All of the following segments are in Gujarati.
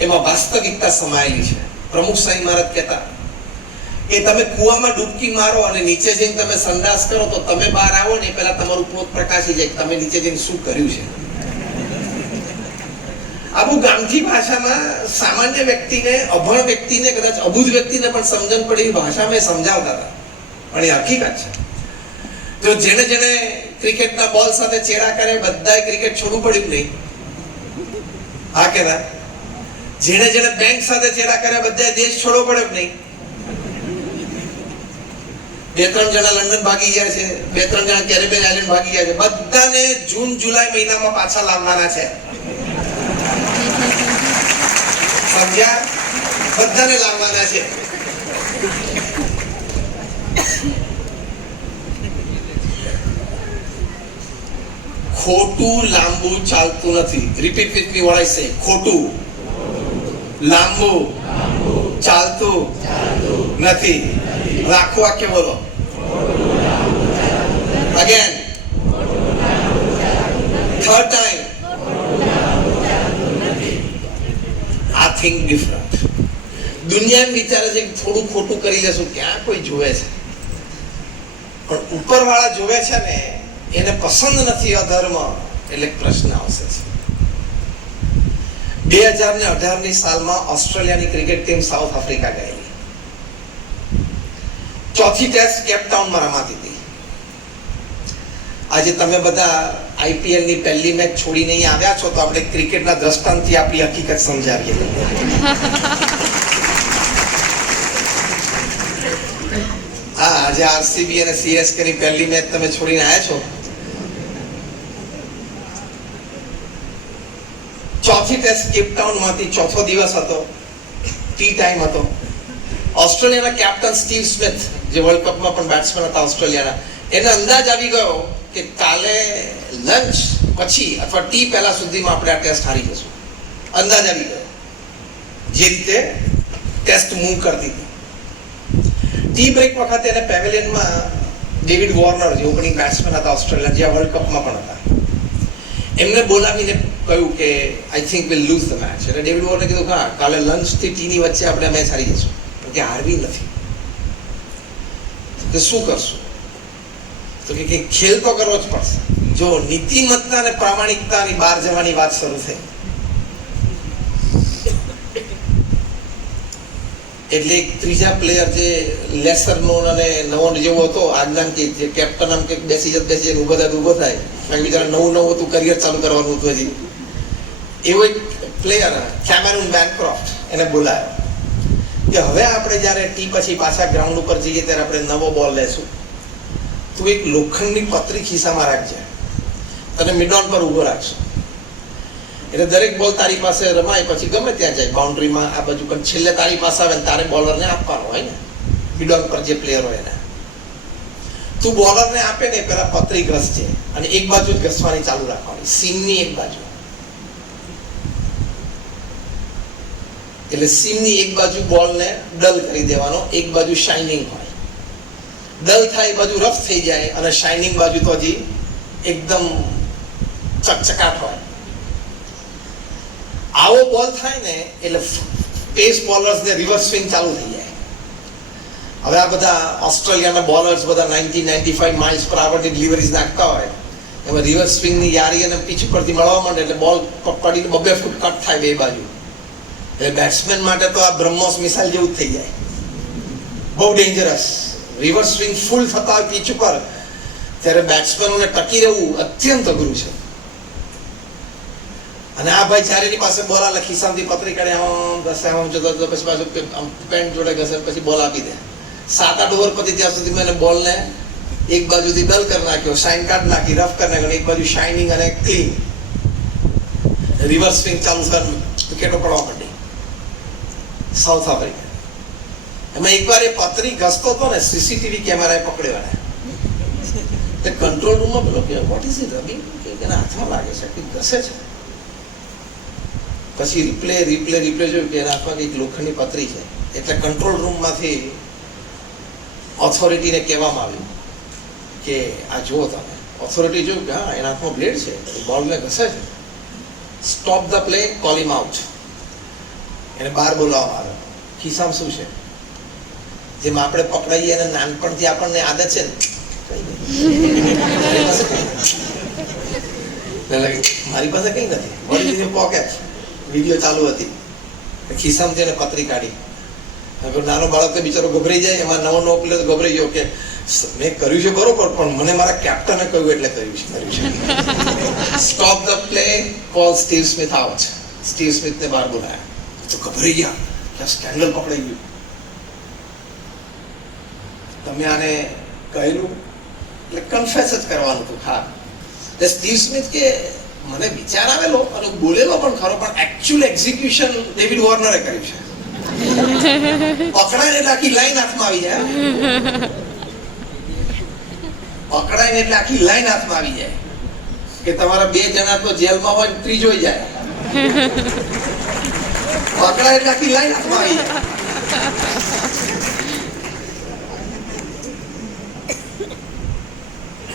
એમાં વાસ્તવિકતા સમાયેલી છે. પ્રમુખ સ્વામી મહારાજ કહેતા કે તમે કુવામાં ડૂબકી મારો અને નીચે જઈને તમે સંડાસ કરો તો તમે બહાર આવો ને પહેલા તમારું પોત પ્રકાશી જાય તમે નીચે જઈને શું કર્યું છે. આ બહુ ગામઠી ભાષામાં સામાન્ય વ્યક્તિને, અભણ વ્યક્તિને, કદાચ અબુધ વ્યક્તિને પણ સમજણ પડે એવી ભાષામાં સમજાવતા હતા. પણ એ હકીકત છે. જો જેને જેને ક્રિકેટના બોલ સાથે ચેડા કરે બધાએ ક્રિકેટ છોડવું પડ્યું નહીં? હા કે ના? જેને જેને બેંક સાથે ચેડા કરે બધાએ દેશ છોડવો પડ્યો નહીં? 2-3 જણા લંડન ભાગી ગયા છે, 2-3 જણા કેરેબિયન આઇલેન્ડ ભાગી ગયા છે. બધાને જૂન જુલાઈ મહિનામાં પાછા લાવવાના છે. સમજ્યા? બધાને લાવવાના છે. ખોટું લાંબુ ચાલતું નથી. Repeat with me what I સે. ખોટું લાંબુ ચાલતું નથી. આખું વાક્ય બોલો. Again, third time. આ થિંક ડિફરન્ટ. દુનિયા એમ વિચારે છે કે થોડું ખોટું કરી લેશું, ક્યાં કોઈ જોવે છે? પણ ઉપરવાળા જોવે છે ને, એને પસંદ નથી અધર્મ, એટલે પ્રશ્ન આવશે છે. 2018ની સાલમાં ઓસ્ટ્રેલિયાની ક્રિકેટ ટીમ સાઉથ આફ્રિકા ગયેલી. ચોથી ટેસ્ટ કેપટાઉનમાં રમાતી હતી. આજે તમે બધા આઈપીએલ ની પહેલી મેચ છોડીને અહીં આવ્યા છો તો આપણે ક્રિકેટના દ્રષ્ટાંતથી આપણી હકીકત સમજાવીએ. હા, આજે આરસીબી અને સીએસકે ની પહેલી મેચ તમે છોડીને આવ્યા છો. ચોથી ટેસ્ટ કેપટાઉન માંથી ચોથો દિવસ હતો, ટી ટાઈમ હતો. ઓસ્ટ્રેલિયાના કેપ્ટન સ્ટીવ સ્મિથ, જે વર્લ્ડ કપમાં પણ બેટ્સમેન હતા ઓસ્ટ્રેલિયાના, એને અંદાજ આવી ગયો કે કાલે લંચ પછી અથવા ટી પહેલા સુધીમાં આપણે આ ટેસ્ટ હારી જશું. અંદાજ આવી ગયો, જે રીતે ટેસ્ટ મૂવ કરતી હતી. ટી બ્રેક વખતે એને પેવેલિયનમાં ડેવિડ વોર્નર, જે ઓપનિંગ બેટ્સમેન હતા ઓસ્ટ્રેલિયા, જે વર્લ્ડ કપમાં પણ હતા, એમને બોલાવીને કહ્યું કે I think will lose the match. એટલે ડેવિડ વોર્નરે કીધું હા, કાલે લંચ થી ટીની વચ્ચે આપણે મેચ હારી જશું, કે હારવી નથી. તો શું કરશું? તો કે ખેલ તો કરવો જ પડશે. જો નીતિમત્તા અને પ્રામાણિકતાની બહાર જવાની વાત શરૂ થઈ એટલે એક ત્રીજા પ્લેયર, જે લેસર નોન અને નવો જેવો હતો, આજ્ઞાંકિત, જે કેપ્ટન આમ કે બેસી જઈને ઉભો થાય, બિચારા નવું હતું, કરિયર ચાલુ કરવાનું હતું હજી, એવો એક પ્લેયર કેમેરુન બેનક્રોફ્ટ, એને બોલાયો કે હવે આપણે જ્યારે ટી પછી પાછા ગ્રાઉન્ડ ઉપર જઈએ ત્યારે આપણે નવો બોલ લેશું. તું એક લોખંડની પતરી ખિસ્સામાં રાખજે, તને મિડઓન પર ઉભો રાખશું, એટલે દરેક બોલ તારી પાસે રમાય, પછી ગમે ત્યાં જાય બાઉન્ડ્રીમાં આ બાજુ, પણ છેલ્લે તારી પાસે આવે ને તારે બોલરને આપવાનો હોય ને, મિડઓન પર જે પ્લેયર હોય એને. તું બોલરને આપે ને પેલા પતરી ઘસજે અને એક બાજુ જ ઘસવાની ચાલુ રાખવાની, સીમની એક બાજુ. એટલે સીમની એક બાજુ બોલને ડલ કરી દેવાનો, એક બાજુ શાઇનિંગ હોય. ડલ થાય એ બાજુ રફ થઈ જાય અને શાઇનિંગ બાજુ તો હજી એકદમ ચકચકાટ હોય. આવો બોલ થાય ને એટલે પેસ બોલર્સને રિવર્સ સ્વિંગ ચાલુ થઈ જાય. હવે આ બધા ઓસ્ટ્રેલિયાના બોલર્સ બધા 90-95 માઇલ્સ પર આવરની ડિલિવરીઝ નાખતા હોય, એમાં રિવર્સ સ્વિંગની યારી અને પીચ પરથી મળવા માંડે એટલે બોલ પડીને 2 ફૂટ કટ થાય બે બાજુ. એટલે બેટ્સમેન માટે તો આ બ્રહ્મોસ મિસાઇલ જેવું જ થઈ જાય, બહુ ડેન્જરસ. રિવર્સ સ્વિંગ ફૂલ થતા હોય પીચ ઉપર, ત્યારે બેટ્સમેનોને ટકી રહેવું અત્યંત અઘરું છે. અને આ ભાઈ જ્યારે એની પાસે બોલ આલે, ખિસ્સામાંથી પતરી કાઢે, આમ ઘસે, આમ જતો પછી પાછું પેન્ટ જોડે ઘસે, પછી બોલ આપી દે. 7-8 ઓવર પછી ત્યાં સુધી મેં બોલને એક બાજુથી ડલ કરી નાખ્યો, શાઇન કાઢ નાખી, રફ કરી નાખ્યો, એક બાજુ શાઇનિંગ અને ક્લીન. રિવર્સ સ્વિંગ ચાલુ કરી વિકેટો પડવા માંડી સાઉથ આફ્રિકા. એમાં એકવાર એ પતરી ઘસતો હતો ને, સીસીટીવી કેમેરાએ પકડ્યો એને. કંટ્રોલ રૂમમાં પેલો કે વોટ ઇઝ ઇટ રબી, એના હાથમાં લાગે છે કે ઘસે છે. પછી રિપ્લે જોયું કે એના હાથમાં કંઈક લોખંડની પતરી છે. એટલે કંટ્રોલ રૂમમાંથી ઓથોરિટીને કહેવામાં આવ્યું કે આ જુઓ તમે. ઓથોરિટી જોયું કે હા, એના હાથમાં બ્લેડ છે, બોલને ઘસે છે. Stop the play, call him out. એને બહાર બોલાવવામાં આવે. ખિસ્સામાં શું છે? જેમ આપણે પકડાઈએ અને નાનપણથી આપણને આદત છે ને, મારી પાસે કઈ નથી, પોકેટ વિડીયો ચાલુ હતી, ખિસ્સામાં તેને પતરી કાઢી. નાનો બાળક બિચારો ગભરાઈ જાય, એમાં નવો નવો પ્લેયર ગભરાઈ ગયો કે મેં કર્યું છે બરોબર, પણ મને મારા કેપ્ટને કહ્યું એટલે કર્યું છે. Stop the play, call Steve Smith out. Steve સ્મિથને બહાર બોલાયા તો ગભરાઈ ગયા કે સ્કેન્ડલ પકડાઈ ગયું. તમે આને કહેલું એટલે કન્ફેસ જ કરવાનું હતું. હા, સ્ટીવ સ્મિથ કે મને વિચાર આવેલો અને બોલેલો પણ ખરો, પણ એકચ્યુઅલ એક્ઝિક્યુશન ડેવિડ વોર્નરે કર્યું છે. પકડાઈને એટલે આખી લાઈન હાથમાં આવી જાય. પકડાઈને એટલે આખી લાઈન હાથમાં આવી જાય કે તમારા 2 જણા તો જેલમાં હોય, ત્રીજો જાય. પકડાય એટલે આખી લાઈન હાથમાં આવી જાય.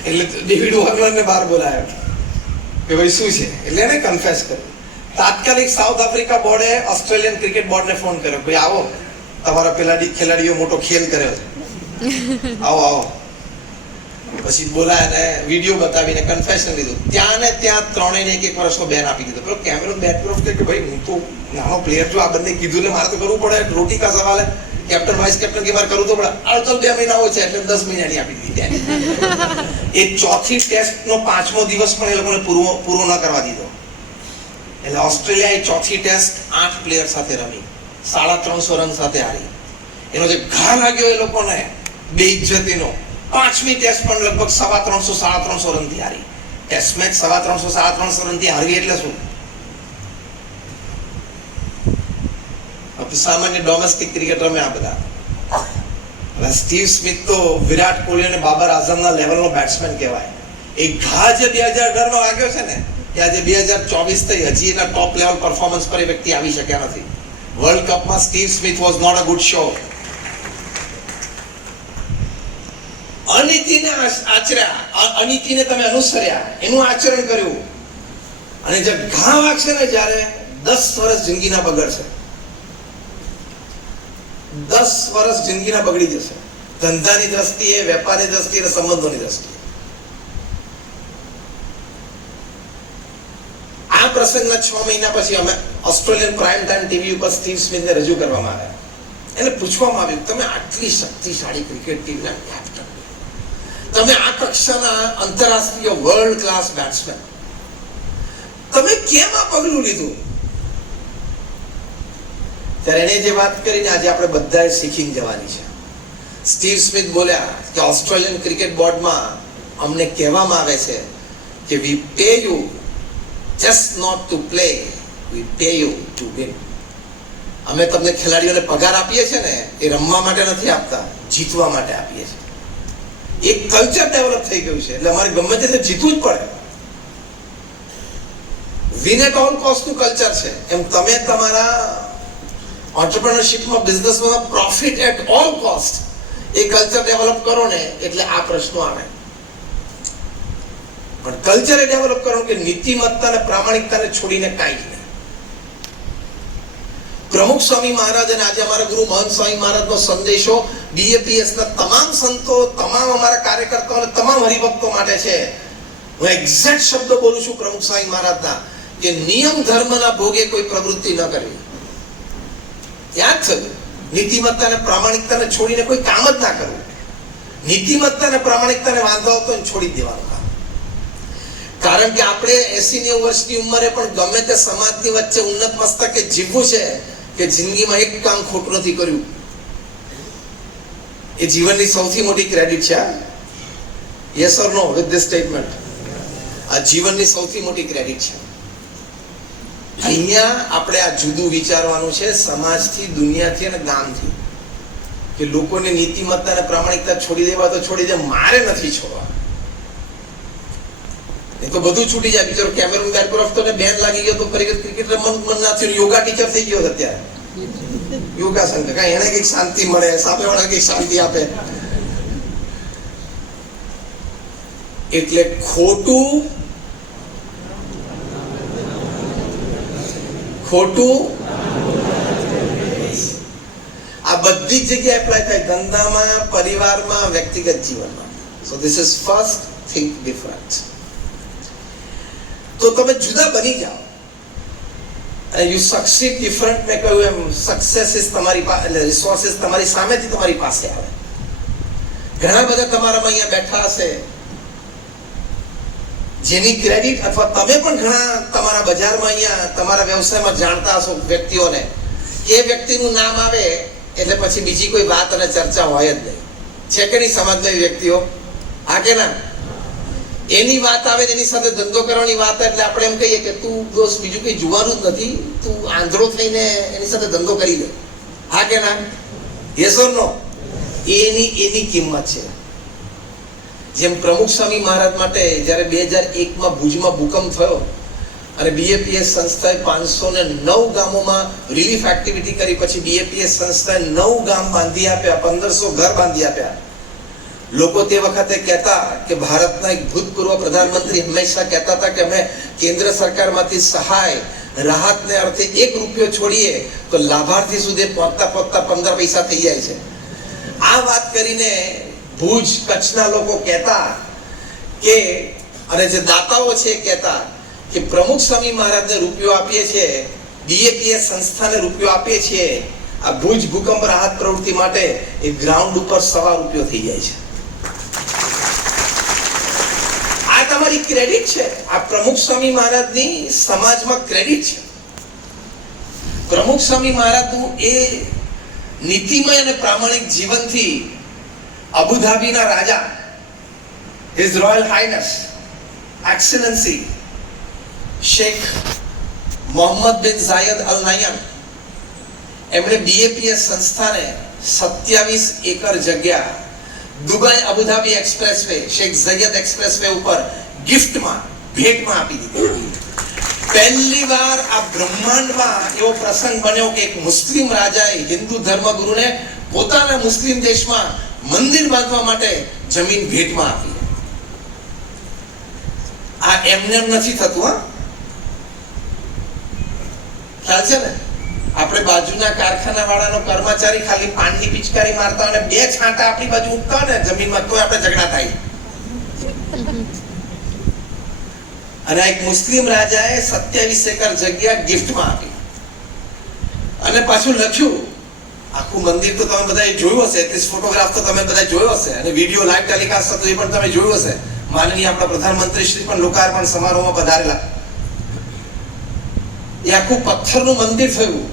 એટલે ડેવિડ વોર્નરને બહાર બોલાયો કે ભાઈ શું છે, એટલે એને કન્ફેસ કર્યું. તાત્કાલિક સાઉથ આફ્રિકા બોર્ડે ઓસ્ટ્રેલિયન ક્રિકેટ બોર્ડને ફોન કર્યો, ભાઈ આવો, તમારા ખેલાડીઓ મોટો ખેલ કર્યો છે, આવો આવો. પછી બોલાયા ને વિડીયો બતાવીને કન્ફેશન લીધું. ત્યાં ને ત્યાં ત્રણેયને 1 વર્ષનો બેન આપી દીધો. પેલો કેમેરોન બેકડ્રોપ કે ભાઈ હું તો નાનો પ્લેયર છું, આ બંને કીધું ને મારે તો કરવું પડે, રોટી કા સવાલ હે. કેપ્ટન વાઇસ કેપ્ટન કે મારે કરવું તો પડે. આ તો 2 મહિના હોય છે એટલે 10 મહિનાની આપી દીધી. એ ચોથી ટેસ્ટનો 5મો દિવસ પણ એ લોકોને પૂરો ન કરવા દીધો. એટલે ઓસ્ટ્રેલિયાએ ચોથી ટેસ્ટ 8 પ્લેયર સાથે રમી, 350 રન સાથે હારી. એનો જે ઘા લાગ્યો એ લોકોને બેઇજ્જતીનો, 5મી ટેસ્ટ પણ લગભગ 350 રનથી હારી. ટેસ્ટ મેચ 350 રનથી હારવી એટલે શું? સામાન્ય ડોમેસ્ટિક ક્રિકેટ રમે આ બધા. સ્ટીવ સ્મિથ તો વિરાટ કોહલી અને બાબર આઝમના લેવલનો બેટ્સમેન કહેવાય. એ ઘા જે 2018 માં વાગ્યો છે ને, કે આજે 2024 થઈ, હજી એના ટોપ લેવલ પરફોર્મન્સ પર એ વ્યક્તિ આવી શક્યા નથી. વર્લ્ડ કપમાં Steve Smith was not a good show. અનીતિને આચર્યા, અનીતિને તમે અનુસર્યા, એનું આચરણ કર્યું, અને જે ઘા વાગશે ને જ્યારે 10 વર્ષ જિંદગીના બગડશે. 10 વર્ષ જિંદગીના બગડી જશે, ધંધાની દ્રષ્ટિએ, વેપારની દ્રષ્ટિએ અને સંબંધોની દ્રષ્ટિએ. આ પ્રસંગના 6 મહિના પછી અમે ઓસ્ટ્રેલિયન પ્રાઇમ ટાઈમ ટીવી ઉપર સ્ટીવ સ્મિથને રજૂ કરવામાં આવ્યા. એને પૂછવામાં આવ્યું, તમે આટલી શક્તિશાળી ક્રિકેટ ટીમના કેપ્ટન, તમે આ કક્ષાના આંતરરાષ્ટ્રીય વર્લ્ડ ક્લાસ બેટ્સમેન, તમે કેમ આ પગલું લીધું? ત્યારે એને જે વાત કરીને આજે આપણે બધાએ શીખીને જવાની છે. સ્ટીવ સ્મિથ બોલ્યા કે ઓસ્ટ્રેલિયન ક્રિકેટ બોર્ડમાં અમને કહેવામાં આવે છે કે we pay you just not to play, we pay you to win. અમે તમને ખેલાડીઓને પગાર આપીએ છીએ ને, એ રમવા માટે નથી આપતા, જીતવા માટે આપીએ છીએ. એક કલ્ચર ડેવલપ થઈ ગયું છે, એટલે અમારે ગમે તે જીતવું જ પડે. વિન એટ ઓલ કોસ્ટ નું કલ્ચર છે. એમ તમે તમારા એન્ટરપ્રેન્યોરશિપમાં, બિઝનેસમાં પ્રોફિટ એટ ઓલ કોસ્ટ એ કલ્ચર ડેવલપ કરો ને, એટલે આ પ્રશ્નો આવે. પણ કલ્ચર ડેવલપ કરવાનું કે નીતિમત્તા અને પ્રામાણિકતાને છોડીને કાંઈ જ નહીં. પ્રમુખ સ્વામી મહારાજ અને આજે અમારા ગુરુ મહંત સ્વામી મહારાજનો સંદેશો BAPS ના તમામ સંતો, તમામ અમારા કાર્યકર્તાઓ અને તમામ હરિભક્તો માટે છે. હું એક્ઝેક્ટ શબ્દો બોલું છું પ્રમુખ સ્વામી મહારાજના, કે નિયમ ધર્મના ભોગે કોઈ પ્રવૃત્તિ ન કરવી. યાદ છે, નીતિમત્તા અને પ્રામાણિકતાને છોડીને કોઈ કામ જ ના કરવું. નીતિમત્તા અને પ્રામાણિકતાને વાંધો આવતો છોડી દેવાનું. કારણ કે આપણે 80-90 વર્ષની ઉંમરે પણ ગમે તે સમાજની વચ્ચે ઉન્નત મસ્તકે જીવવું છે કે જિંદગીમાં એક કામ ખોટું નથી કર્યું, એ જીવનની સૌથી મોટી ક્રેડિટ છે. Yes or no with this statement? આ જીવનની સૌથી મોટી ક્રેડિટ છે. અહીંયા આપણે આ જુદું વિચારવાનું છે સમાજથી, દુનિયાથી અને ગામથી, કે લોકોને નીતિમત્તા અને પ્રામાણિકતા છોડી દેવા તો છોડી દે, મારે નથી છોડવા. એ તો બધું છૂટી જાય. બિચારો કેમેરોન બેકડ્રોપ તો બેન લાગી ગયો તો ફરી ક્રિકેટ રમવાનું મન ના થયું, યોગા ટીચર થઈ ગયો અત્યારે, યોગાસન. કાંઈ એને કઈક શાંતિ મળે, સામેવાળા કઈક શાંતિ આપે. એટલે ખોટું બધી જ જગ્યાએ એપ્લાય થાય, ધંધામાં, પરિવારમાં, વ્યક્તિગત જીવનમાં. So this is first think different. તો તમે જુદા બની જાઓ અને યુ સક્સીડ ડિફરન્ટ. મેં કહ્યું એમ સક્સેસીસ તમારી પાસે, એટલે રિસોર્સિસ તમારી સામેથી તમારી પાસે આવે. ઘણા બધા તમારામાં અહીંયા બેઠા હશે જેની ક્રેડિટ, અથવા તમે પણ ઘણા તમારા બજારમાં અહીંયા તમારા વ્યવસાયમાં જાણતા હશો વ્યક્તિઓને, એ વ્યક્તિનું નામ આવે એટલે પછી બીજી કોઈ વાત અને ચર્ચા હોય જ નહીં. છે કે નહીં સમાજમાં વ્યક્તિઓ? હા કે ના? એની વાત આવે એની સાથે ધંધો કરવાની વાત, એટલે આપણે એમ કહીએ કે તું દોસ્ત બીજું કઈ જોવાનું જ નથી, તું આંધળો થઈને એની સાથે ધંધો કરી લે. હા કે ના? યસ ઓર નો? એની કિંમત છે. જેમ પ્રમુખ સ્વામી મહારાજ માટે જ્યારે 2001માં ભુજમાં ભૂકંપ થયો અને BAPS સંસ્થાએ 509 ગામોમાં રિલીફ એક્ટિવિટી કરી, પછી BAPS સંસ્થાએ 9 ગામ બાંધી આપ્યા, 1500 ઘર બાંધી આપ્યા. લોકો તે વખતે કહેતા કે ભારતના એક ભૂતપૂર્વ પ્રધાનમંત્રી હંમેશા કહેતા હતા કે અમે કેન્દ્ર સરકારમાંથી સહાય રાહતને અર્થે 1 રૂપિયો છોડીએ તો લાભાર્થી સુધી પહોંચતા 15 પૈસા થઈ જાય છે. આ વાત કરીને ભુજ કચ્છના લોકો કહેતા કે, અને જે દાતાઓ છે કહેતા કે પ્રમુખ સ્વામી મહારાજને રૂપિયો આપીએ છીએ, BAPS સંસ્થાને રૂપિયો આપીએ છીએ આ ભુજ ભૂકંપ રાહત પ્રવૃત્તિ માટે, એ ગ્રાઉન્ડ ઉપર 1.25 રૂપિયો થઈ જાય છે. આ તમારી ક્રેડિટ છે. આ પ્રમુખ સ્વામી મહારાજની સમાજમાં ક્રેડિટ છે. પ્રમુખ સ્વામી મહારાજનું એ નીતિમય અને પ્રામાણિક જીવનથી અબુધાબીના રાજા His Royal Highness Excellency Sheikh Mohammed bin Zayed Al Nahyan, એમણે BAPS સંસ્થાને 27 એકર જગ્યા Dubai Abu Dhabi expressway, Sheikh Zayed expressway ઉપર ગિફ્ટમાં, ભેટમાં આપી દીધી. પહેલી વાર આ બ્રહ્માંડમાં એવો પ્રસંગ બન્યો કે એક મુસ્લિમ રાજાએ હિન્દુ ધર્મગુરુને પોતાના મુસ્લિમ દેશમાં મંદિર બાંધવા માટે જમીન ભેટમાં આપી. આ એમને નથી થતું. હા, ખ્યાલ છે ને? આપણે બાજુના કારખાના વાળાનો કર્મચારી ખાલી પાનની પિચકારી મારતા અને 2 છાંટા આપણી બાજુ ઉઠતા ને જમીનમાં, તો આપણે ઝઘડા થાય. અને એક મુસ્લિમ રાજાએ 27 એકર જગ્યા ગિફ્ટમાં આપી અને પાછું લખ્યું, આખું મંદિર તો તમે બધાએ જોયું હશે, 30 ફોટોગ્રાફ તો તમે બધાએ જોયો હશે, અને વિડિયો લાઈવ ટેલિકાસ્ટ થતો એ પણ તમે જોયું હશે. માનનીય આપણા પ્રધાનમંત્રી શ્રી પણ લોકાર્પણ સમારોહમાં પધારેલા. એ આખું પથ્થરનું મંદિર થયું.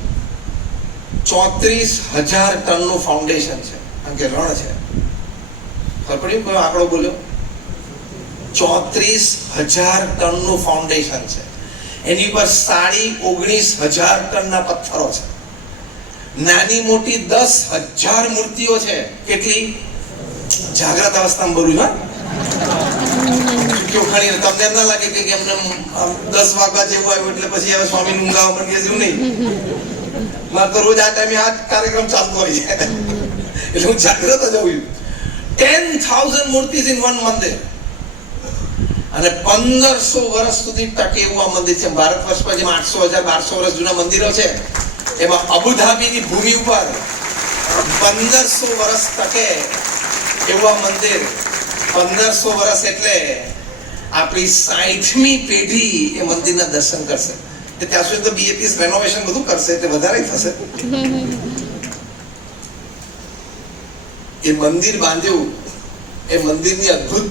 34,000 ટનનું ફાઉન્ડેશન છે, કારણ કે રણ છે. ખબર પડી કયો આંકડો બોલ્યો? 34,000 ટનનું ફાઉન્ડેશન છે. એની ઉપર 19,500 ટનના પથ્થરો છે. નાની મોટી 10,000 મૂર્તિઓ છે. કેટલી? જાગ્રત અવસ્થામાં બોલું. હા, કેવું ખાલી તમને એમ ના લાગે કે એમને 10 વાગ્યા જેવું આવ્યું એટલે પછી હવે સ્વામી ઊંઘાવા માંડીએ એવું નહીં. મારે તો રોજ આ ટાઈમે આ કાર્યક્રમ ચાલતો રહી જાય એટલે હું જાગ્રત જ હોઉં. 10,000 મૂર્તિઝ ઇન વન મંદિર, અને 1500 વર્ષ સુધી ટકે એવું આ મંદિર છે. ભારત વર્ષમાં જેમાં 800,000 1200 વર્ષ જૂના મંદિરો છે, એમાં અબુધાબીની ભૂમિ ઉપર 1500 વર્ષ ટકે એવું આ મંદિર. 1500 વર્ષ એટલે આપણી 60મી પેઢી એ મંદિરના દર્શન કરશે. ત્યાં સુધી તો BAPS રેનોવેશન બધું કરશે એટલે વધારે થશે. એ મંદિર બાંધ્યું, એ મંદિરની અદ્ભુત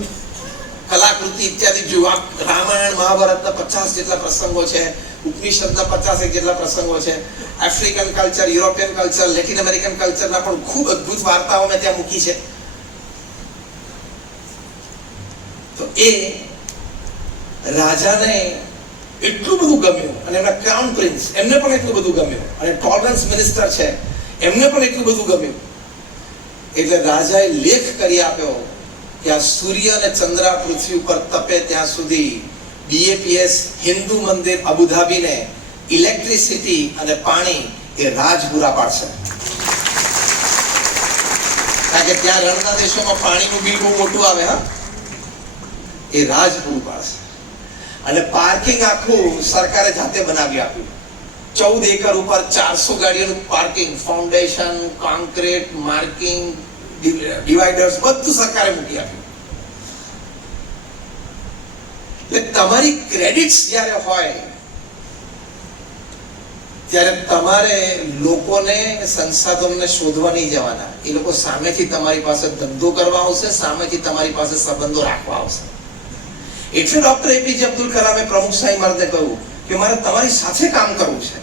કલાકૃતિ ઇત્યાદિ જોવા. રામાયણ મહાભારતના 50 જેટલા પ્રસંગો છે, ઉપનિષદના 50 જેટલા પ્રસંગો છે, African culture, European culture, Latin American કલ્ચરના પણ ખૂબ અદ્ભુત વાર્તાઓ મેં ત્યાં મૂકી છે. તો એ રાજાને એટલું બધું ગમ્યું, અને એમના ક્રાઉન પ્રિન્સ એમને પણ એટલું બધું ગમ્યું, અને ટોલરન્સ મિનિસ્ટર છે એમને પણ એટલું બધું ગમ્યું. એટલે રાજાએ લેખ કરી આપ્યો કે આ સૂર્ય અને ચંદ્ર પૃથ્વી ઉપર તપે ત્યાં સુધી BAPS હિન્દુ મંદિર અબુધાબીને ઇલેક્ટ્રિસિટી અને પાણી એ રાજ પૂરા પાડશે. કારણ કે ત્યાં રણના દેશોમાં પાણીનું બિલ બહુ મોટું આવે. હા, એ રાજ પૂરું પાડશે. અને પાર્કિંગ આખું સરકારે જાતે બનાવી આપ્યું. 14 એકર ઉપર 400 ગાડીઓનું પાર્કિંગ, ફાઉન્ડેશન, કોન્ક્રીટ, માર્કિંગ, ડિવાઈડર્સ બધું સરકારે મૂકી આપ્યું. એટલે તમારી ક્રેડિટ્સ જ્યારે હોય ત્યારે તમારે લોકોને, સંસાધનોને શોધવા નહીં જવાના. એ લોકો સામેથી તમારી પાસે ધંધો કરવા આવશે, સામેથી તમારી પાસે સંબંધો રાખવા આવશે. એટલે ડોક્ટર એપીજે અબ્દુલ કલામે પ્રમુખ શાહી મહારાજને કહ્યું કે મારે તમારી સાથે કામ કરવું છે,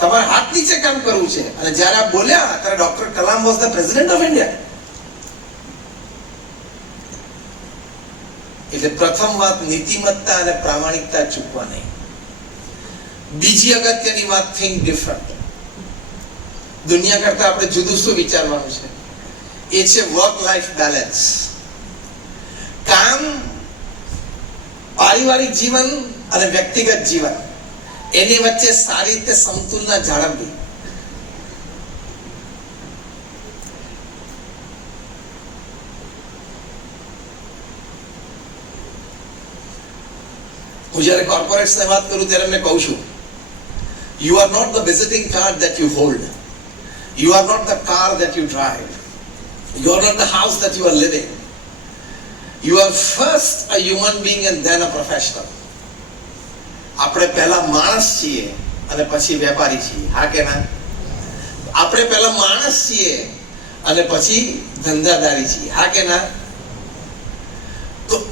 તમારા હાથ નીચે કામ કરવું છે. અને જ્યારે આ બોલ્યા ત્યારે doctor Kalam was the president of India. એટલે પ્રથમ વાત નીતિમત્તા અને પ્રામાણિકતા ચૂકવા નહીં. બીજી અગત્યની વાત, થિંક ડિફરન્ટ. દુનિયા કરતા આપણે જુદું શું વિચારવાનું છે? એ છે વર્ક લાઈફ બેલેન્સ. કામ, પારિવારિક જીવન અને વ્યક્તિગત જીવન, એની વચ્ચે સારી રીતે સમતુલના જાળવવી. હું જ્યારે કોર્પોરેટ્સને વાત કરું ત્યારે એમને કહું છું, you are not the visiting card that you hold, you are not the car that you drive, you are not the house that you are living, you are first a human being and then a professional. આપણે પહેલા માણસ છીએ અને પછી વેપારી છીએ, હા કે ના? આપણે પહેલા માણસ છીએ અને પછી ધંધાદારી છીએ, હા કે ના? તો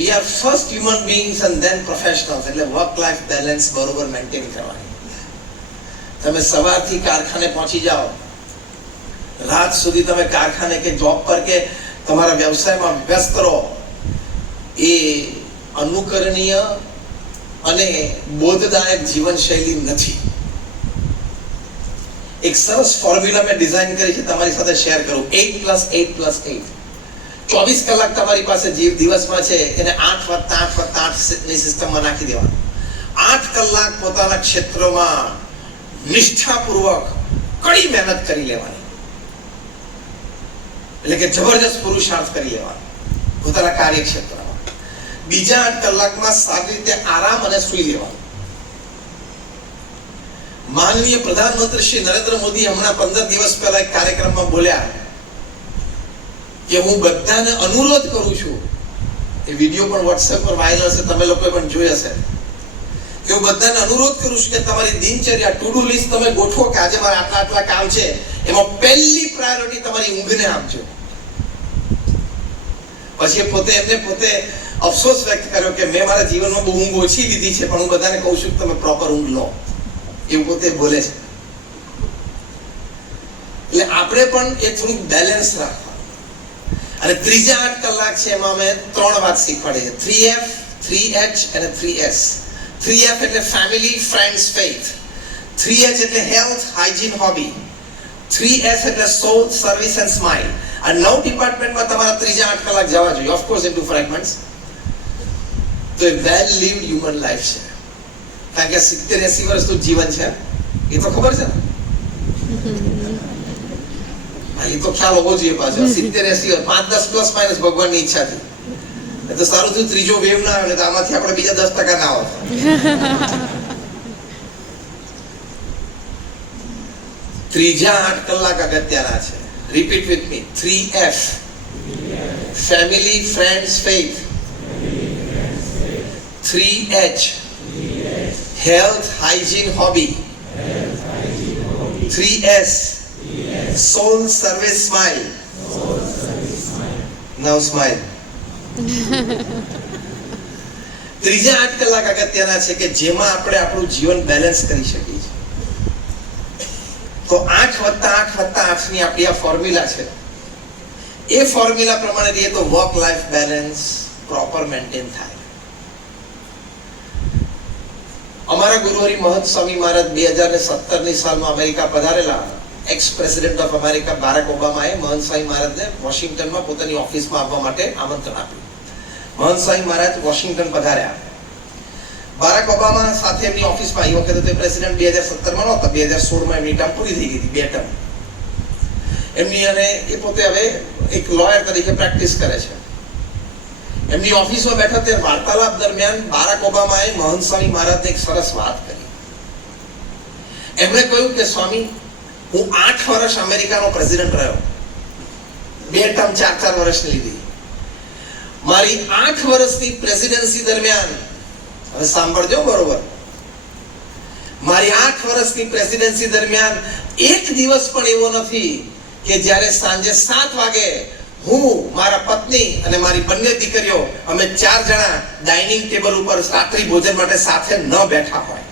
we are first human beings and then professionals. એટલે વર્ક લાઈફ બેલેન્સ બરોબર મેન્ટેન કરવાની. તમે સવારથી કારખાને પહોંચી જાઓ, રાત સુધી તમે કારખાને કે જોબ પર કે તમારા વ્યવસાયમાં વ્યસ્ત રહો, એ અનુકરણીય અને બોધદાયક જીવનશૈલી નથી. એક સરસ ફોર્મ્યુલા મેં ડિઝાઇન કરી છે, તમારી સાથે શેર કરું. 8+8+8. 24 કલાક તમારી પાસે દિવસમાં છે, એને 8+8+8 ની સિસ્ટમમાં નાખી દેવાનું. 8 કલાક પોતાના ક્ષેત્રમાં નિષ્ઠાપૂર્વક કડી મહેનત કરી લેવાની, એટલે કે જબરજસ્ત પુરુષાર્થ કરી લેવાનો પોતાના કાર્યક્ષેત્રમાં. બીજા 8 કલાકમાં સારી રીતે આરામ અને સૂઈ લેવાનું. માનનીય પ્રધાનમંત્રી શ્રી નરેન્દ્ર મોદી હમણાં 15 દિવસ પહેલા એક કાર્યક્રમમાં બોલ્યા કે હું બધાને અનુરોધ કરું છું, એ વિડીયો પણ વોટ્સએપ પર વાયરલ હશે, તમે લોકોએ પણ જોઈ હશે, કે હું બધાને અનુરોધ કરું છું કે તમારી દિનચર્યા, ટુ ડુ લિસ્ટ તમે ગોઠવો કે આજે મારા આટલા કામ છે, એમાં પહેલી પ્રાયોરિટી તમારી ઊંઘને આપજો. પછી એમને પોતે અફસોસ વ્યક્ત કર્યો કે મેં મારા જીવનમાં બહુ ઊંઘ ઓછી લીધી છે, પણ હું બધાને કહું છું કે તમે પ્રોપર ઊંઘ લો, એવું પોતે બોલે છે. એટલે આપણે પણ એ થોડુંક બેલેન્સ રાખવા. અને ત્રીજા 8 કલાક છે, એમાં અમે 3 વાત શીખવાડી છે, 3F, 3H અને 3S. 3F એટલે ફેમિલી, ફ્રેન્ડ્સ, ફેથ. 3H એટલે હેલ્થ, હાઇજીન, હોબી. 3S એટલે સોલ, સર્વિસ એન્ડ સ્માઇલ. આ 9 ડિપાર્ટમેન્ટમાં તમારા ત્રીજા 8 કલાક જવા જોઈએ, ઓફ કોર્સ ઇન્ટુ ફ્રેગમેન્ટ્સ. તો એ વેલ લીવ્ડ હ્યુમન લાઈફ છે. કારણ કે 70-80 વર્ષનું જીવન છે, એ તો ખબર છે ને? એ તો ખ્યાલ હોવો જોઈએ પાછો. 70-80 5-10 પ્લસ માઇનસ ભગવાનની ઈચ્છાથી. એ તો સારું થયું ત્રીજો વેવ ના આવે, તો આમાંથી આપણે બીજા 10% ના આવે. ત્રીજા 8 કલાક અગત્યના છે. Repeat with me. 3F, family, friends, faith. 3H, health, hygiene, hobby. 3S, soul, service, smile. Now smile. ત્રીજા 8 કલાક અગત્યના છે કે જેમાં આપણે આપણું જીવન બેલેન્સ કરી શકીએ છીએ. તો 8+8+8 ની આપણી આ ફોર્મ્યુલા છે. એ ફોર્મ્યુલા પ્રમાણે રહીએ તો work life balance proper maintain થાય. અમારા ગુરુહરિ મહંત સ્વામી મહારાજ 2017 ની સાલમાં અમેરિકા પધારેલા. Ex president of America Barack ઓબામાએ મહંત સ્વામી મહારાજને વોશિંગ્ટનમાં પોતાની ઓફિસમાં આવવા માટે આમંત્રણ આપ્યું. મહંત સ્વામી મહારાજ વોશિંગ્ટન પધાર્યા. બારાક ઓબામા સાથે એમની ઓફિસમાં એ વખતે તો પ્રેસિડેન્ટ 2017 માં નહોતા, 2016 માં એમની ટર્મ પૂરી થઈ ગઈ હતી, 2 ટર્મ એમની. અને એ પોતે હવે એક લોયર તરીકે પ્રેક્ટિસ કરે છે. એમની ઓફિસમાં બેઠા તે વાર્તાલાપ દરમિયાન બારાક ઓબામાએ મહંત સ્વામી મહારાજને એક સરસ વાત કરી. એમણે કહ્યું કે સ્વામી, હું 8 વર્ષ અમેરિકાનો પ્રેસિડેન્ટ રહ્યો, 2 ટર્મ 4 વર્ષની લીધી. મારી 8 વર્ષની પ્રેસિડેન્સી દરમિયાન, હવે સાંભળજો બરોબર, મારી 8 વર્ષની પ્રેસિડેન્સી દરમિયાન એક દિવસ પણ એવો નથી કે જ્યારે સાંજે 7 વાગે હું, મારા પત્ની અને મારી બંને દીકરીઓ, અમે 4 જણા ડાઇનિંગ ટેબલ ઉપર રાત્રિ ભોજન માટે સાથે ન બેઠા હોય.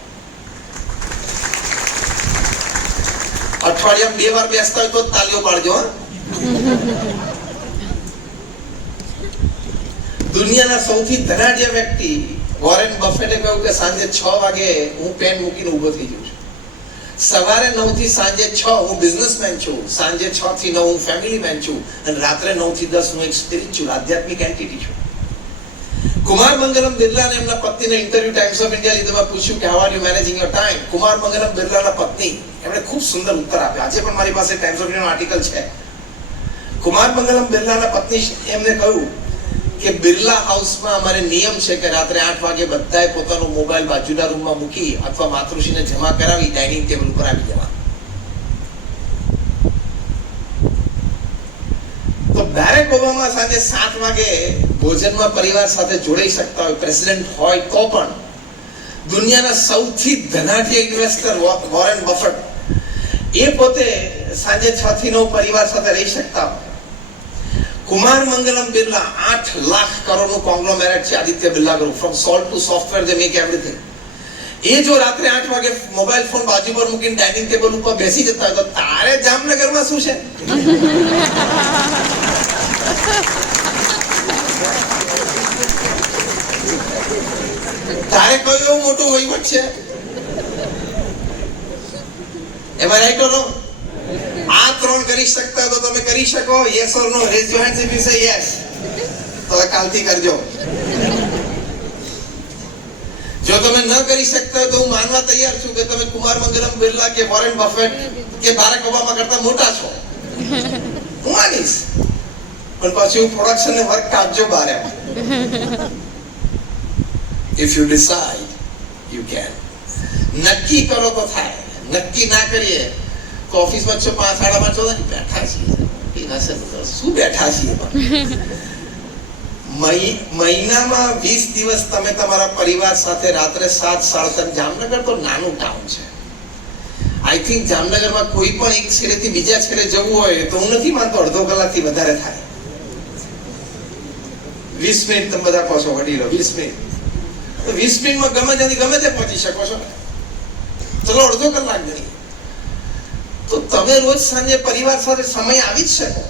અઠવાડિયામાં 2 વાર બેસતા હોય તો તાલીઓ પાડજો. દુનિયાના સૌથી ધનાઢ્ય વ્યક્તિ વોરેન બફેટે કહ્યું કે સાંજે 6 વાગે હું પેન મૂકીને ઊભો થઈ જઉં છું. સવારે 9 થી સાંજે 6 હું બિઝનેસમેન છું, સાંજે 6 થી 9 હું ફેમિલી મેન છું, અને રાત્રે 9 થી 10 હું એક સ્પિરિચ્યુઅલ આધ્યાત્મિક એન્ટિટી છું. કુમાર મંગલમ બિરલાને એમના પત્નીને ઇન્ટરવ્યુ ટાઈમ્સ ઓફ ઇન્ડિયા લીધેમાં પૂછ્યું કે how are you managing your time. Kumar Mangalam બિરલાના પત્ની એમણે ખૂબ સુંદર ઉત્તર આપ્યો. આજે પણ મારી પાસે ટાઈમ્સ ઓફ ઇન્ડિયાનો આર્ટિકલ છે. કુમાર મંગલમ બિરલાના પત્ની એમને કહ્યું કે બિરલા હાઉસમાં અમારે નિયમ છે કે રાત્રે 8 વાગે બધાએ પોતાનો મોબાઈલ બાજુના રૂમમાં મૂકી અથવા માતૃશ્રીને જમા કરાવી ડાઇનિંગ ટેબલ ઉપર આવી જવા. તો બેરેક ઓબામા સાંજે 7 વાગે ભોજનમાં પરિવાર સાથે જોડાઈ શકતા હોય, પ્રેસિડેન્ટ હોય તો પણ દુનિયાના સૌથી ધનાઢ્ય ઇન્વેસ્ટર વોરેન બફેટ એ પોતે સાંજે 6 થી 9 પરિવાર સાથે રહી શકતા હોય. કુમાર મંગલમ બિરલા 8 લાખ કરોડનું કોંગ્લોમેરેટ છે, Aditya Birla group. From salt to software they make everything. એ જો રાત્રે 8 વાગે મોબાઈલ ફોન બાજુ પર મૂકીને ડાઇનિંગ ટેબલ ઉપર બેસી જતા હોય તો તારે જામનગરમાં શું છે? તારે કયો એવો મોટો વહીવટ છે? એમાં રાઈટ ઓર રોંગ? આ 3 કરી શકતા તો તમે કરી શકો. Yes or no? Raise your hands if you say yes. તો કાલથી કરજો. જો તમે ન કરી શકતા તો હું માનવા તૈયાર છું કે તમે કુમાર મંગલમ બિરલા કે વોરેન બફેટ કે બારાક ઓબામા કરતા મોટા છો. હું માનીશ, પણ પછી હું પ્રોડક્શન ને વર્ક કાઢજો બહાર. If you decide you can. નક્કી કરો તો થાય, નક્કી ના કરીએ તો ઓફિસમાં 5:30 બેઠા છીએ. શું બેઠા છીએ? મહિનામાં 20 દિવસ તમે તમારા પરિવાર સાથે રાત્રે 7-7:30. જામનગર તો નાનું ટાઉન છે. આઈ થિંક જામનગરમાં કોઈ પણ એક છેડેથી બીજા છેડે જવું હોય તો હું નથી માનતો અડધો કલાકથી વધારે થાય. 20 મિનિટ તમે બધા કહો છો વડીલો, 20 મિનિટ. તો 20 મિનિટમાં ગમે ત્યાંથી ગમે તે પહોંચી શકો છો. ચલો અડધો કલાક ગણી તો તમે રોજ સાંજે પરિવાર સાથે સમય આવી જ શકો.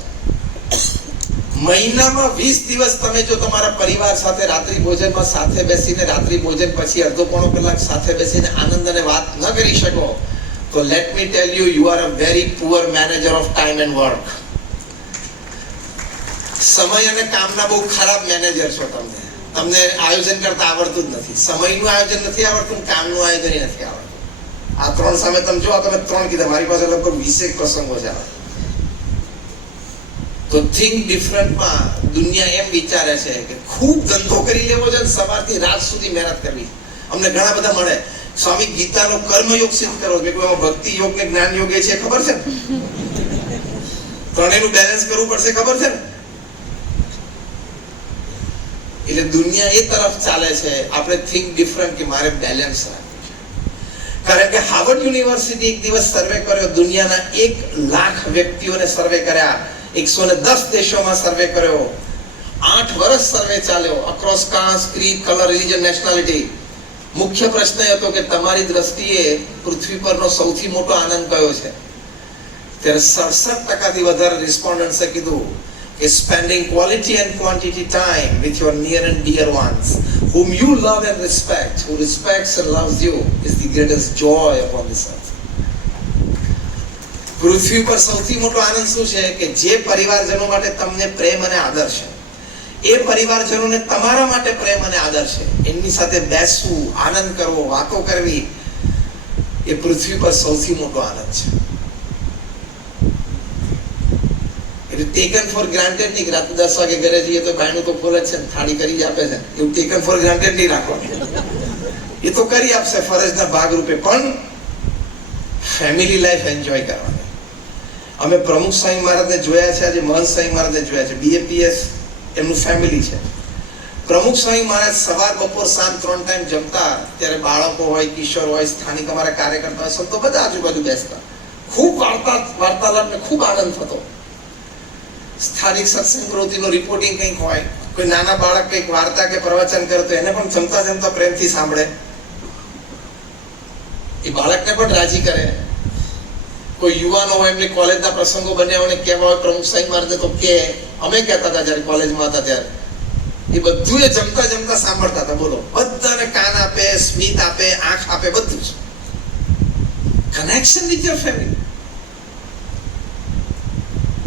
મહિનામાં 20 દિવસ તમે જો તમારા પરિવાર સાથે રાત્રિ ભોજનમાં સાથે બેસીને રાત્રિ ભોજન પછી અડધો-પોણો કલાક સાથે બેસીને આનંદ અને વાત ન કરી શકો તો let me tell you, you are a very poor manager of time and work. સમય અને કામના બહુ ખરાબ મેનેજર છો તમે. તમને આયોજન કરતા આવડતું જ નથી. સમયનું આયોજન નથી આવડતું, કામનું આયોજન નથી આવડતું. આ 3 સામે તમે જો, તમે 3 કીધા, મારી પાસે લગભગ 20 પ્રસંગો છે. તો થિંક ડિફરન્ટમાં દુનિયા એમ વિચારે છે કે ખૂબ ધંધો કરી લેવો છે, સવારથી રાત સુધી મહેનત કરવી. અમને ઘણા બધા મળે, સ્વામી ગીતાનો કર્મયોગ સિદ્ધ કરો. મેં કહ્યું ભક્તિ યોગ ને જ્ઞાન યોગ છે ખબર છે ને? ત્રણેયનું બેલેન્સ કરવું પડશે, ખબર છે ને? એટલે દુનિયા એ તરફ ચાલે છે. આપણે થિંક ડિફરન્ટ કે મારે બેલેન્સ રાખવું છે. કારણ કે હાર્વર્ડ યુનિવર્સિટી એક દિવસ સર્વે કર્યો, દુનિયાના 1 લાખ વ્યક્તિઓને સર્વે કર્યા, 110 દેશોમાં સર્વે કર્યો, 8 વર્ષ સર્વે ચાલ્યો, across caste, creed, colour, religion, nationality. મુખ્ય પ્રશ્ન એ હતો કે તમારી દ્રષ્ટિએ પૃથ્વી પરનો સૌથી મોટો આનંદ કયો છે? ત્યારે 67% વધારે રિસ્પોન્ડન્ટ્સે કીધું કે spending quality and quantity time with your near and dear ones whom you love and respect, who respects and loves you, is the greatest joy upon this earth. પૃથ્વી પર સૌથી મોટો આનંદ શું છે? કે જે પરિવારજનો માટે તમને પ્રેમ અને આદર છે, એ પરિવારજનોને તમારા માટે પ્રેમ અને આદર છે, એમની સાથે બેસવું, આનંદ કરવો, વાતો કરવી, એ પૃથ્વી પર સૌથી મોટો આનંદ છે. એટલે ટેકન ફોર ગ્રાન્ટેડ નહીં. રાતે 10 વાગે ઘરે જઈએ તો બાયણું તો ખોલે છે, થાળી કરી જ આપે છે, એવું ટેકન ફોર ગ્રાન્ટેડ નહીં રાખવાનું. એ તો કરી આપશે ફરજના ભાગરૂપે, પણ ફેમિલી લાઈફ એન્જોય કરવાની. અમે પ્રમુખ સ્વામી મહારાજને જોયા છે, આજે મહંત સ્વામી મહારાજને જોયા છે. BAPS એમનું ફેમિલી છે. પ્રમુખ સ્વામી મહારાજ સવાર બપોર સાંજ 3 ટાઈમ જમતા, ત્યારે બાળકો હોય, કિશોર હોય, સ્થાનિક અમારા કાર્યકર્તા હોય, સંતો બધા આજુબાજુ બેસતા. ખૂબ વાર્તાલાપ ને ખૂબ આનંદ થતો. સ્થાનિક સત્સંગ પ્રવૃત્તિનો રિપોર્ટિંગ કંઈક હોય, કોઈ નાના બાળક કંઈક વાર્તા કે પ્રવચન કરે તો એને પણ જમતા જમતા પ્રેમથી સાંભળે, એ બાળકને પણ રાજી કરે. કોઈ યુવાનો હોય, એમને કોલેજના પ્રસંગો બન્યા હોય, કહેવા હોય પ્રમુખ સ્વામી મહારાજને, તો કે અમે કહેતા હતા જ્યારે કોલેજમાં હતા ત્યારે, એ બધું એ જમતા જમતા સાંભળતા હતા. બોલો, બધાને કાન આપે, સ્મિત આપે, આંખ આપે, બધું જ. Connection with your family.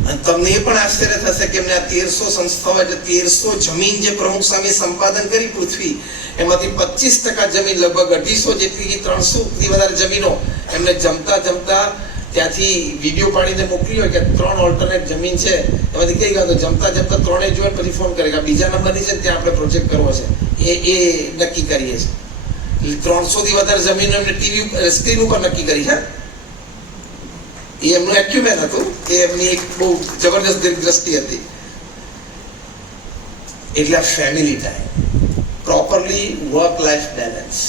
અને તમને એ પણ આશ્ચર્ય થશે કે એમને આ 1300 સંસ્થાઓ એટલે 1300 જમીન જે પ્રમુખ સ્વામી સંપાદન કરી પૃથ્વી, એમાંથી 25% જમીન, લગભગ 250 જેટલી, 300 થી વધારે જમીનો એમને જમતા જમતા ત્યાંથી વિડીયો પાડીને મોકલી હોય કે 3 ઓલ્ટરનેટ જમીન છે, એમાંથી કઈ ગયો તો જમતા જમતા 3 જોઈને પછી ફોન કરે કે બીજા નંબરની છે ત્યાં આપણે પ્રોજેક્ટ કરવો છે, એ નક્કી કરીએ છીએ. 300 થી વધારે જમીન એમને ટીવી સ્ક્રીન ઉપર નક્કી કરી છે. એ એમનું એક્યુમેન હતું, એ એમની એક બહુ જબરદસ્ત દ્રષ્ટિ હતી. એટલે family time, properly work life balance.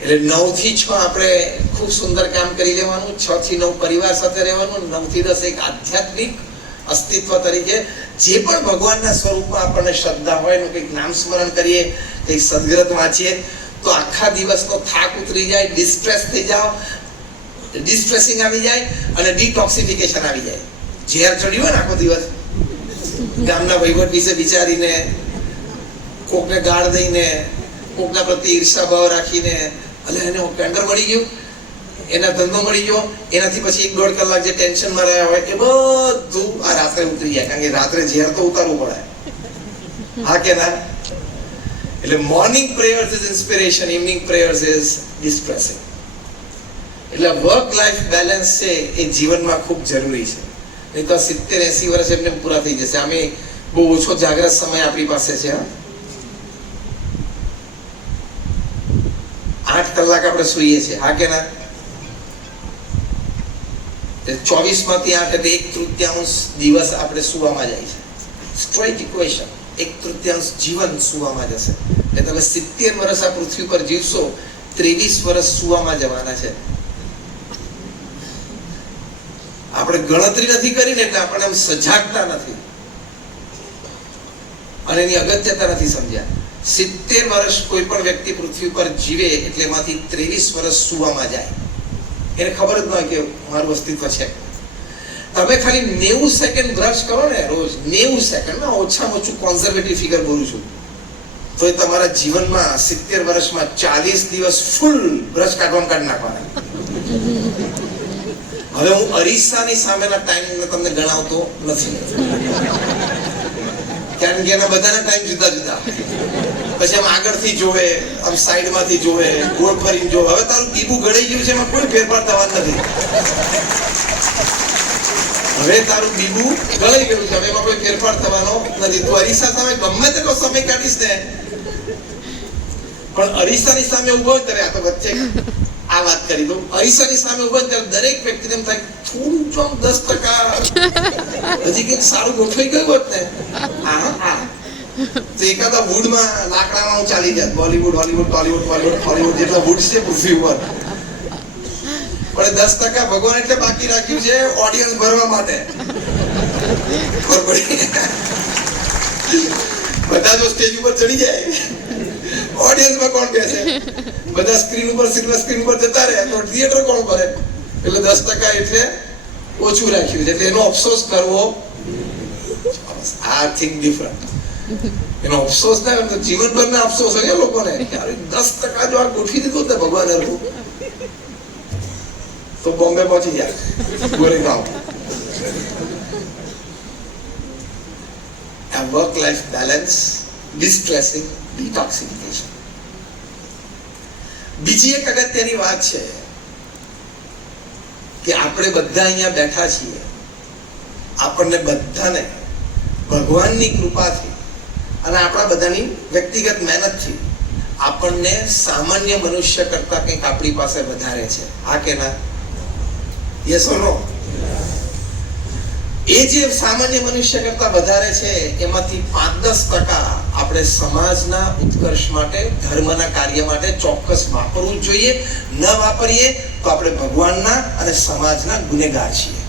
એટલે 9 થી 6 આપણે ખૂબ સુંદર કામ કરી લેવાનું, 6 થી 9 પરિવાર સાથે રહેવાનું, 9 થી 10 એક આધ્યાત્મિક અસ્તિત્વ તરીકે જે પણ ભગવાનના સ્વરૂપમાં આપણને શ્રદ્ધા હોય એનું કંઈક નામ સ્મરણ કરીએ, કંઈક સદગ્રંથ વાંચીએ, તો આખા દિવસનો થાક ઉતરી જાય, ડિસ્ટ્રેસ થઈ જાઓ, ડિસ્ટ્રેસિંગ આવી જાય અને ડિટોક્સિફિકેશન આવી જાય. ઝેર ચડ્યું હોય ને આખો દિવસ, ગામના વહીવટ વિશે વિચારીને, કોકને ગાળ દઈને, કોકના પ્રત્યે ઈર્ષા ભાવ રાખીને, એટલે એને ટેન્ડર મળી ગયું, એના ધંધો મળી ગયો, એનાથી પછી 1-1.5 કલાક જે ટેન્શનમાં રહ્યા હોય એ બધું આ રાત્રે ઉતરી જાય. કારણ કે રાત્રે ઝેર તો ઉતારવું પડે, હા કે ના? એટલે morning prayers is inspiration, evening prayers is distressing. એટલે વર્ક લાઈફ બેલેન્સ છે એ જીવનમાં ખૂબ જરૂરી છે. નહીં તો 70-80 વર્ષ એમને પૂરા થઈ જશે. અમે બહુ ઓછો જાગ્રત સમય આપણી પાસે છે. 8 કલાક આપણે સૂઈએ છીએ, હા કે ના? 24 માંથી 8 એટલે 1/3 દિવસ આપણે સુવામાં જાય છે. સ્ટ્રેટ ઇક્વેશન, 1/3 જીવન સુવામાં જશે. એટલે તમે 70 વર્ષ આ પૃથ્વી પર જીવશો, 23 વર્ષ સુવામાં જવાના છે. આપણે ગણતરી નથી કરીને એટલે આપણને આમ સજાગતા નથી અને એની અગત્યતા નથી સમજ્યા. 70 વર્ષ કોઈ પણ વ્યક્તિ પૃથ્વી પર જીવે એટલે એમાંથી 23 વર્ષ સુવામાં જાય. એને ખબર જ ન હોય કે મારું અસ્તિત્વ છે. તમે ખાલી 90 સેકન્ડ બ્રશ કરો ને રોજ, 90 સેકન્ડમાં ઓછામાં ઓછું કોન્ઝર્વેટિવ ફિગર બોલું છું, તો એ તમારા જીવનમાં 70 વર્ષમાં 40 દિવસ ફૂલ બ્રશ કાઢી નાખવાના. હવે હું અરીસાની સામેના ટાઈમને તમને ગણાવતો નથી, કારણ કે એના બધાના ટાઈમ જુદા જુદા. પછી આમ આગળથી જોવે, આમ સાઈડમાંથી જોવે, ગોળ ફરીને જોવે. હવે તારું બીબું ગળાઈ ગયું છે, એમાં કોઈ ફેરફાર થવાનો નથી. હવે તારું બીબું ગળાઈ ગયું છે, હવે એમાં કોઈ ફેરફાર થવાનો નથી. તું અરીસા સામે ગમે તેટલો સમય કાઢીશ ને, પણ અરીસાની સામે ઉભો હોય ત્યારે, આ તો વચ્ચે આ વાત કરી દઉં, અરીસાની સામે ઉભો ત્યારે દરેક વ્યક્તિને એમ થાય થોડું જો 10% હજી કંઈક સારું ગોઠવાઈ ગયું હોત ને, તો એકાદા વુડમાં લાકડામાં હું ચાલી જાત. Bollywood, Hollywood, Tollywood, Bollywood, Hollywood જેટલા વુડ છે પૃથ્વી ઉપર, પણ 10% ભગવાન એટલે બાકી રાખ્યું છે ઓડિયન્સ ભરવા માટે. બધા જો સ્ટેજ ઉપર ચડી જાય, ઓડિયન્સમાં કોણ બેસે? બધા સ્ક્રીન ઉપર, સિલ્વર સ્ક્રીન ઉપર જતા રહે તો થિયેટર કોણ ભરે? એટલે 10% એટલે ઓછું રાખ્યું છે. એટલે એનો અફસોસ કરવો, આ થિંક ડિફરન્ટ. એનો અફસોસ ના કરતો, જીવનભરના અફસોસ હોય લોકોને કે 10% જો આ ગોઠવી દીધું ને ભગવાન હરવું, તો બોમ્બે પહોંચી જાય, ગોરેગાંવ. આ વર્ક લાઈફ બેલેન્સ, ડિસ્ટ્રેસિંગ, ડિટોક્સિફિકેશન. બીજી એક અગત્યની વાત છે કે આપણે બધા અહીંયા બેઠા છીએ, આપણને બધાને ભગવાનની કૃપાથી અને આપણા બધાની વ્યક્તિગત મહેનતથી આપણને સામાન્ય મનુષ્ય કરતા કંઈક આપણી પાસે વધારે છે. હા કે ના? યસ ઓર નો? એ જે સામાન્ય મનુષ્ય કરતા વધારે છે એમાંથી 5-10% આપણે સમાજના ઉત્કર્ષ માટે, ધર્મના કાર્ય માટે ચોક્કસ વાપરવું જોઈએ. ન વાપરીએ તો આપણે ભગવાનના અને સમાજના ગુનેગાર છીએ.